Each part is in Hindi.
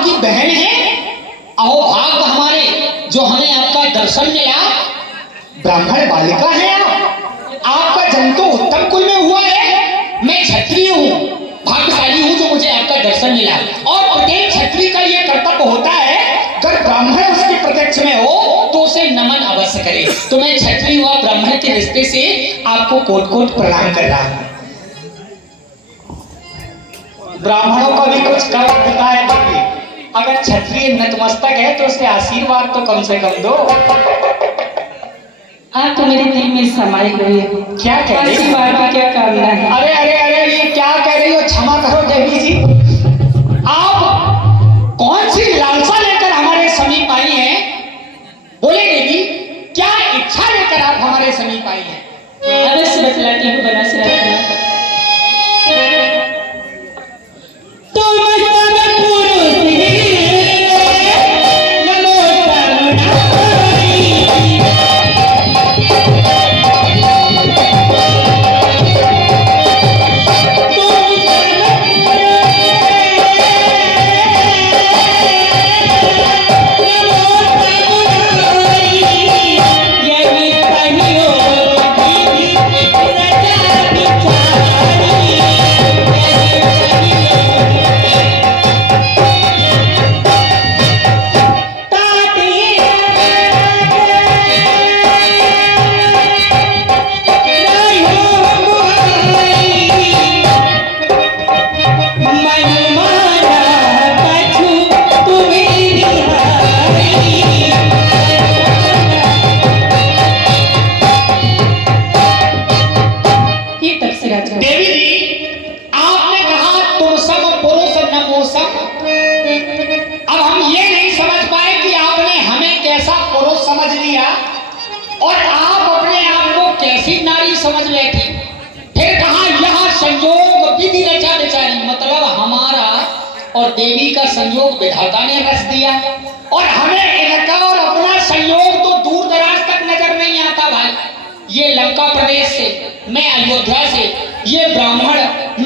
आपकी बहन है। अहो भाग हमारे जो हमें आपका दर्शन मिला। ब्राह्मण बालिका है आपका जन्म तो उत्तम कुल में हुआ है। मैं क्षत्रिय हूँ, भाग्यशाली हूँ जो मुझे आपका दर्शन मिला। और प्रत्येक क्षत्रिय का यह कर्तव्य होता है, अगर ब्राह्मण उसके प्रत्यक्ष में हो तो उसे नमन अवश्य करे। तो मैं क्षत्रिय हुआ ब्राह्मण के रिश्ते से आपको कोट कोट प्रणाम कर रहा हूँ। ब्राह्मणों का भी कुछ कर होता है, अगर क्षत्रिय नतमस्तक है तो उसे आशीर्वाद तो कम से कम दो। आप तो मेरे दिल में समाई हुई है। क्या कह रही आशीर्वाद का क्या कामना है? अरे अरे अरे ये क्या कह रही हो? क्षमा करो देवी जी, आप कौन सी लालसा लेकर हमारे समीप आई हैं? बोले देवी, क्या इच्छा लेकर आप हमारे समीप आई हैं? अवश्य बतलाती हूँ बनारस रखना। देवी जी, आपने कहा तुम सब पुरुष नपुंसक। अब हम ये नहीं समझ पाए कि आपने हमें कैसा पुरुष समझ लिया और आप अपने आप को कैसी नारी समझ बैठी। फिर कहा यह संयोग विधि रचा बेचारी, मतलब हमारा और देवी का संयोग विधाता ने रच दिया और हमें इनका और अपना संयोग तो दूर दराज तक नजर नहीं आता। भाई ये लंका प्रदेश से, मैं अयोध्या से, ये ब्राह्मण,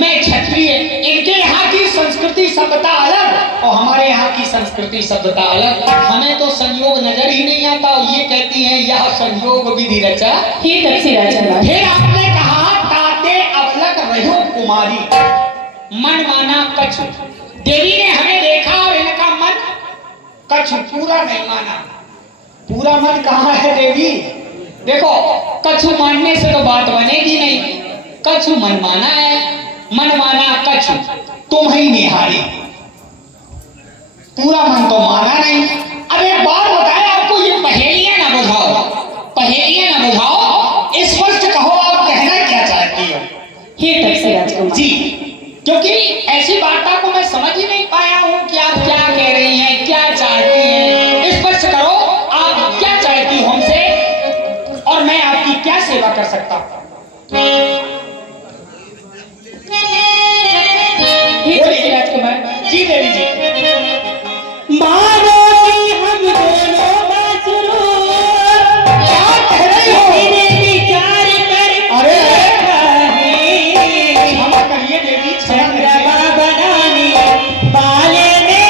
मैं क्षत्रिय, इनके यहाँ की संस्कृति सभ्यता अलग और हमारे यहाँ की संस्कृति सभ्यता अलग। हमें तो संयोग नजर ही नहीं आता और ये कहती हैं यह संयोग विधि रचा। फिर आपने कहा ताते अवलक रहो कुमारी, मन माना कछु। देवी ने हमें देखा और इनका मन कछु पूरा नहीं माना। पूरा मन कहाँ है देवी? देखो, कछु मानने से तो बात बनेगी नहीं। कछु मन माना है, मन माना कछु तुम ही निहारी, पूरा मन तो माना नहीं। अब एक बात बताए आपको, ये पहेलियां ना बुझाओ, पहेलियां ना बुझाओ, स्पष्ट कहो आप कहना क्या चाहती हो। हे तब से राजकुमार जी, क्योंकि ऐसी बातों को मैं समझ ही नहीं पाया हूँ कि आप क्या कह रही हैं, क्या चाहती हैं। स्पष्ट करो आप क्या चाहती हो हमसे और मैं आपकी क्या सेवा कर सकता हूँ। राजकुमार जी देवी जी, मारो कि हम दोनों बासुरो, क्या कह रही हो? विचार कर अरे क्षमा करिए देवी, क्षमा करिए। बनाने बाले में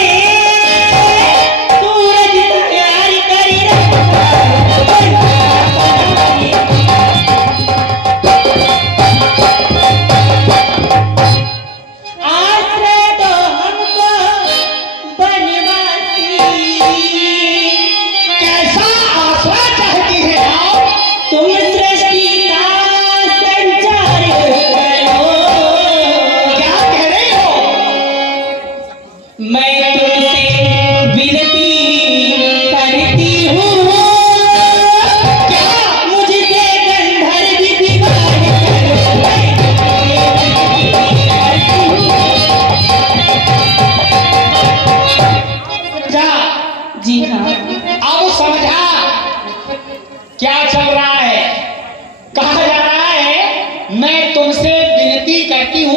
सूरज तैयार कर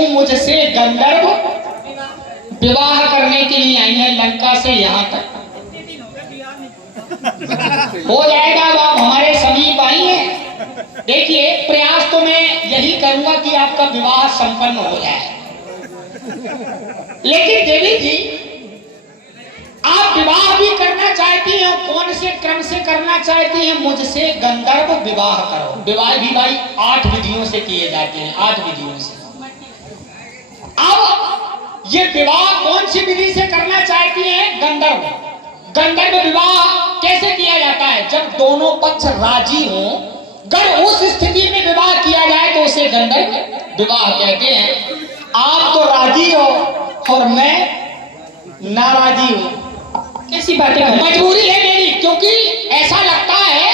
मुझसे गंधर्व विवाह करने के लिए आई है लंका से यहाँ तक। हो जाएगा, अब आप हमारे समीप आई हैं। देखिए, प्रयास तो मैं यही करूंगा कि आपका विवाह संपन्न हो जाए। लेकिन देवी जी, विवाह भी करना चाहती हैं, कौन से क्रम से करना चाहती हैं? मुझसे गंधर्व विवाह करो। विवाह भी भाई 8 विधियों से किए जाते हैं, 8 विधियों से। अब ये विवाह कौन सी विधि से करना चाहती हैं? गंधर्व। गंधर्व विवाह कैसे किया जाता है? जब दोनों पक्ष राजी हों, अगर उस स्थिति में विवाह किया जाए तो उसे गंधर्व विवाह कहते हैं। आप तो राजी हो और मैं नाराजी हूं, कैसी बातें कर रहे हैं? मजबूरी है मेरी, क्योंकि ऐसा लगता है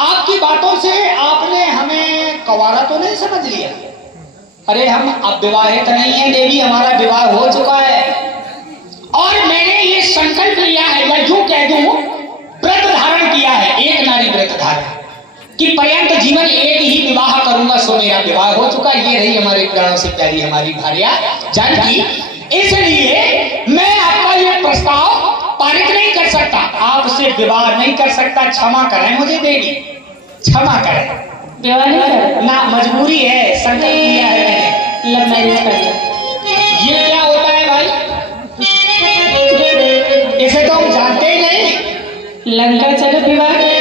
आपकी बातों से आपने हमें कवारा तो नहीं समझ लिया। अरे हम अब विवाहित नहीं है देवी, हमारा विवाह हो चुका है और मैंने ये संकल्प लिया है, या यूं कह दूं व्रत धारण किया है, एक नारी व्रत धारण कि पर्यंत जीवन एक ही विवाह करूंगा, सो मेरा विवाह हो चुका। ये रही हमारे प्राणों से प्यारी हमारी भार्या जानकी। इसलिए मैं आपका ये प्रस्ताव पारित नहीं कर सकता, आपसे विवाह नहीं कर सकता। क्षमा करें मुझे देवी, क्षमा करें। विवाह नहीं कर, ना मजबूरी है, संकल्प लिया है मैंने। लव मैरिज कर लो। ये क्या होता है भाई? इसे तो हम जानते ही नहीं। लंका चलो विवाह कर